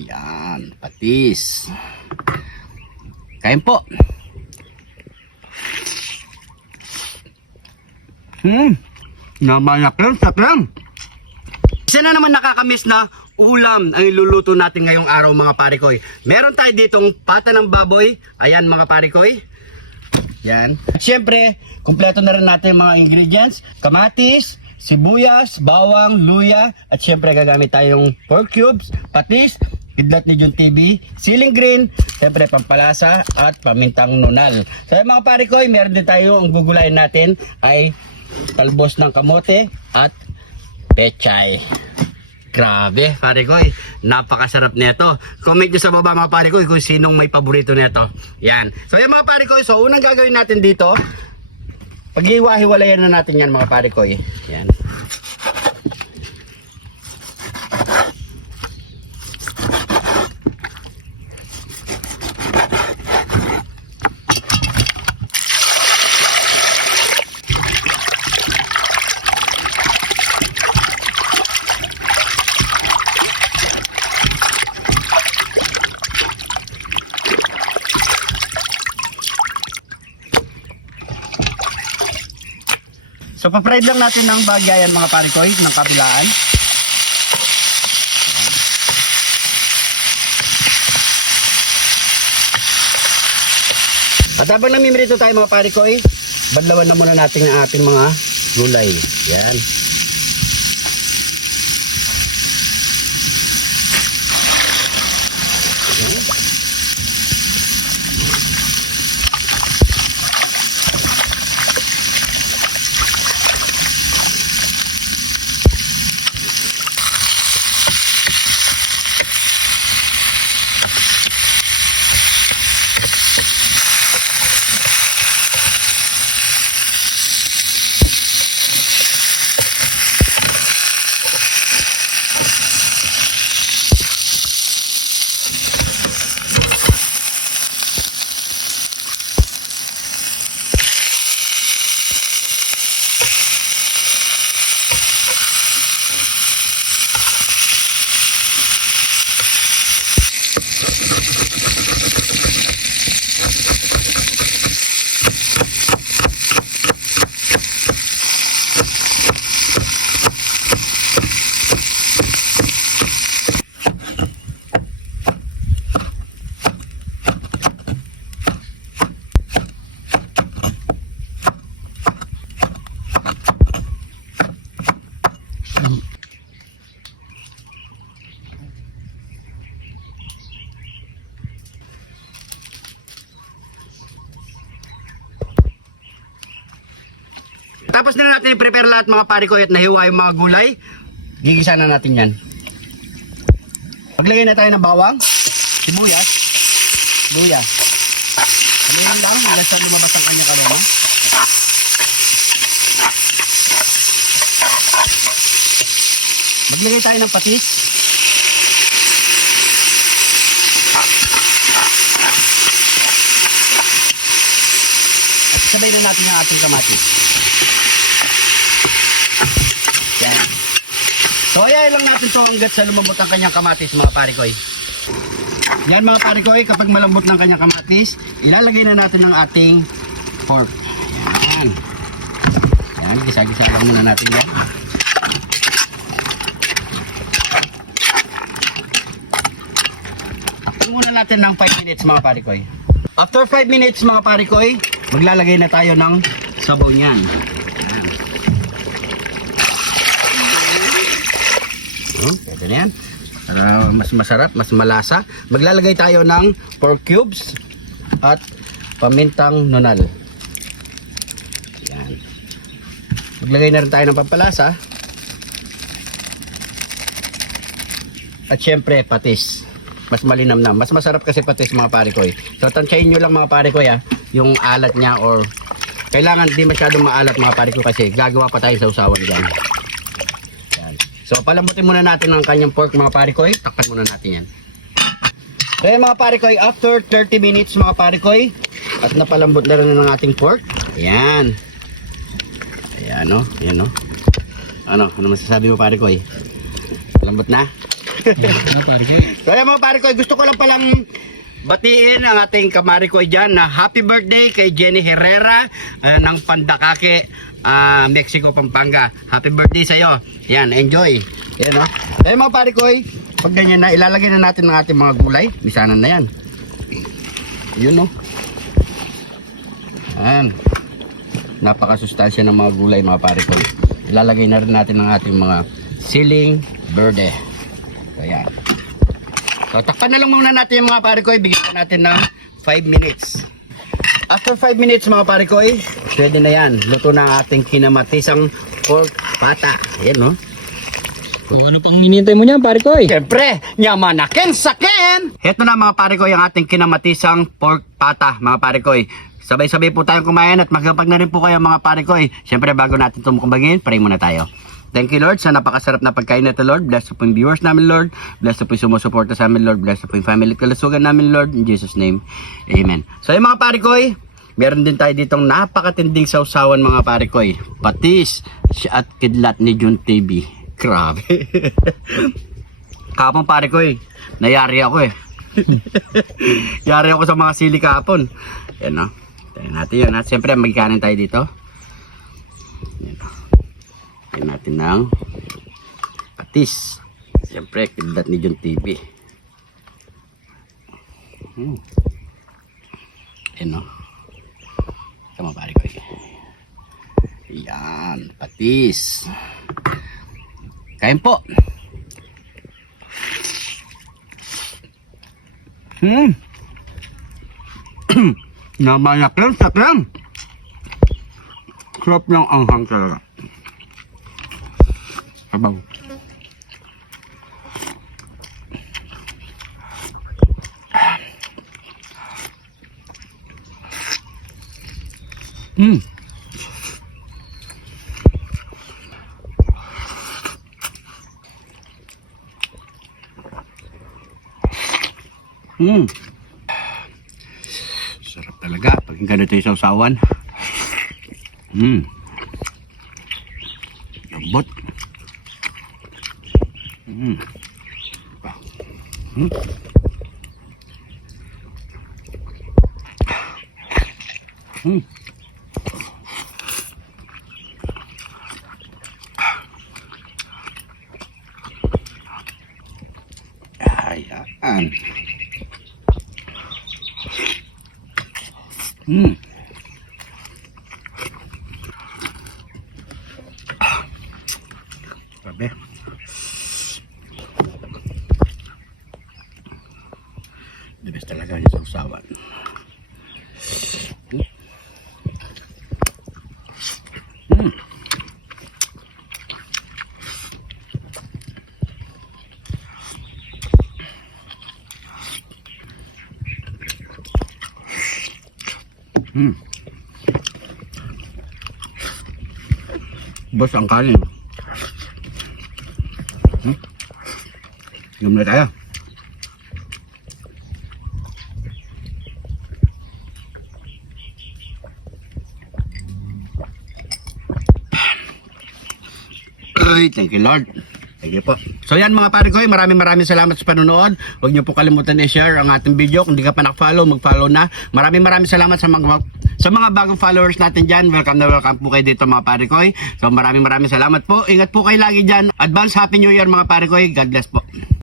Yan, patis. Kain po. Namanakil, saklang. Isa na naman nakakamiss na ulam ang iluluto natin ngayong araw mga parikoy. Meron tayo ditong pata ng baboy. Ayan mga parikoy. Yan. At syempre, kumpleto na rin natin yung mga ingredients. Kamatis, sibuyas, bawang, luya. At syempre gagamit tayong pork cubes, patis, kidlat ni John TV, siling green, syempre pampalasa at pamintang nunal. So mga parikoy, meron din tayo ang gugulayin natin ay talbos ng kamote at pechay. Grabe, parikoy. Napakasarap nito. Comment nyo sa baba mga parikoy kung sinong may paborito nito. Yan. So yan mga parikoy. So unang gagawin natin dito, paghiwa-hiwalayan na natin yan mga parikoy. Yan. So pa-fried lang natin ng bagyayan mga parikoy ng kabilaan. At habang namimirito tayo mga parikoy, badlawan na muna natin ang ating mga gulay. Yan. Tapos na natin i-prepare lahat mga parikoy at nahiwa yung mga gulay. Gigisa na natin yan. Maglagay na tayo ng bawang, sibuyas, luya. Luya lang, hanggang sa lumabas ang kanya kaloma. Maglagay tayo ng patis. At sabay na natin ang ating kamatis. Yan. So ayayin lang natin ito hanggat sa lumambot ang kanyang kamatis mga parikoy. Yan mga parikoy, kapag malambot ng kanyang kamatis, ilalagay na natin ang ating pork. Yan. Yan, gisa-gisa lang muna natin yan. Takpan muna natin ng 5 minutes mga parikoy. After 5 minutes mga parikoy, maglalagay na tayo ng sabaw niyan. Pwede na yan. Para mas masarap, mas malasa. Maglalagay tayo ng pork cubes at pamintang nunal. Yan. Maglagay na rin tayo ng pampalasa. At syempre patis. Mas malinamnam. Mas masarap kasi patis mga parikoy. So tansyahin nyo lang mga parikoy yung alat niya, or kailangan di masyadong maalat mga parikoy kasi gagawa pa tayo sa usawan dyan. So palambutin muna natin ang kanyang pork mga parikoy. Takpan muna natin yan. So yan mga parikoy, after 30 minutes mga parikoy, at napalambot na rin ng ating pork. Ayan. Ayan o. Ayan o. Ano masasabi mo parikoy? Lambot na? So yan mga pare ko, gusto ko lang palang batiin ang ating kamari ko dyan na happy birthday kay Jenny Herrera ng Pandakake, Mexico, Pampanga. Happy birthday sa'yo. Yan, enjoy. Yan o. Kaya mga pare ko, pag ganyan na, ilalagay na natin ng ating mga gulay. Misanan na yan. Yun o. Yan. Napakasustansya ng mga gulay mga pare ko. Ilalagay na rin natin ng ating mga siling verde. So yan. So, takpan na lang muna natin yung mga pare ko. Bigyan natin ng 5 minutes. After 5 minutes mga pare ko, pwede na yan. Luto na ang ating kinamatisang pork pata. Ayan, no? Kung ano pang hinihintay mo niyan, pare ko Siyempre, nyamanakin sakin! Ito na mga pare ko, yung ating kinamatisang pork pata, mga pare ko. Sabay-sabay po tayong kumain at magkapag na rin po kayo mga pare ko. Siyempre, bago natin tumukumbagin, pray muna tayo. Thank you Lord sa napakasarap na pagkain na ito Lord. Bless po yung viewers namin Lord. Bless po yung sumusuporta sa amin Lord. Bless po yung family kalasugan namin Lord. In Jesus name, Amen. So yung mga parikoy, meron din tayo ditong napakatinding sausawan mga parikoy. Patis at kidlat ni Jun TV. Grabe. Kapon parikoy, nayari ako Yari ako sa mga sili kapon. Yan o. Tayo natin yun. At siyempre magkanin tayo dito. Yan o. Lagyan natin ng patis. Siyempre, kidlat ni Jun TV. Ayan o. Tama pare ko. Ayan, patis. Kain po. Nabanyak lang, saklang. Sarap lang ang hang talaga. Sabaw. Sarap talaga pag ganito yung sausawan. Lambot. Ayan. Grabe. The best talaga yung sausawan. Bos ang kanin. Inom na tayo. Ay, thank you Lord. Thank you po. So yan mga pare ko, maraming salamat sa panonood. Huwag niyo po kalimutan i-share ang ating video. Kung di ka pa nak-follow, mag-follow na. Maraming salamat sa mga bagong followers natin dyan. Welcome na welcome po kayo dito mga pare ko. So maraming salamat po. Ingat po kayo lagi dyan. Advance Happy New Year mga pare ko. God bless po.